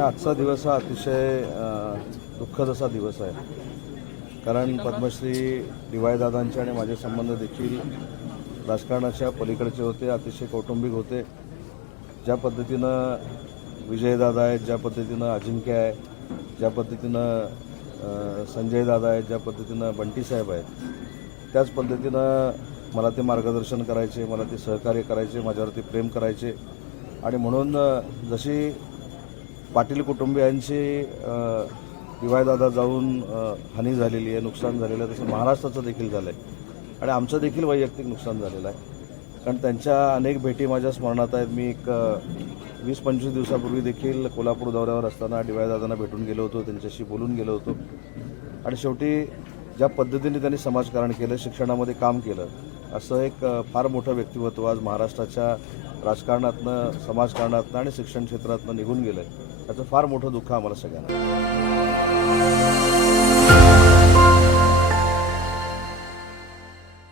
आजचा दिवस हा अतिशय दुःखद असा दिवस आहे. कारण पद्मश्री डी.वाय. दादांचे आणि माझे संबंध देखील राजकारणाच्या पलीकडचे होते, अतिशय कौटुंबिक होते. ज्या पद्धतीनं विजयदादा आहेत, ज्या पद्धतीनं अजिंक्य आहे, ज्या पद्धतीनं संजय दादा आहेत, ज्या पद्धतीनं बंटी साहेब आहेत, त्याच पद्धतीनं मला ते मार्गदर्शन करायचे, मला ते सहकार्य करायचे, माझ्यावरती प्रेम करायचे. आणि म्हणून जशी पाटील कुटुंबियांची डी.वाय. दादा जाऊन हानी झालेली आहे, नुकसान झालेलं आहे, तसं महाराष्ट्राचं देखील झालं आहे आणि आमचं देखील वैयक्तिक नुकसान झालेलं आहे. कारण त्यांच्या अनेक भेटी माझ्या स्मरणात आहेत. मी एक 20-25 दिवसापूर्वी देखील कोल्हापूर दौऱ्यावर असताना डी.वाय. दादांना भेटून गेलो होतो, त्यांच्याशी बोलून गेलो होतो. आणि शेवटी ज्या पद्धतीने त्यांनी समाजकारण केलं, शिक्षणामध्ये काम केलं, असं एक फार मोठं व्यक्तिमत्व आज महाराष्ट्राच्या राजकारणातनं, समाजकारणातनं आणि शिक्षण क्षेत्रातनं निघून गेलं आहे. त्याचं फार मोठं दुःख आम्हाला सगळ्यांना.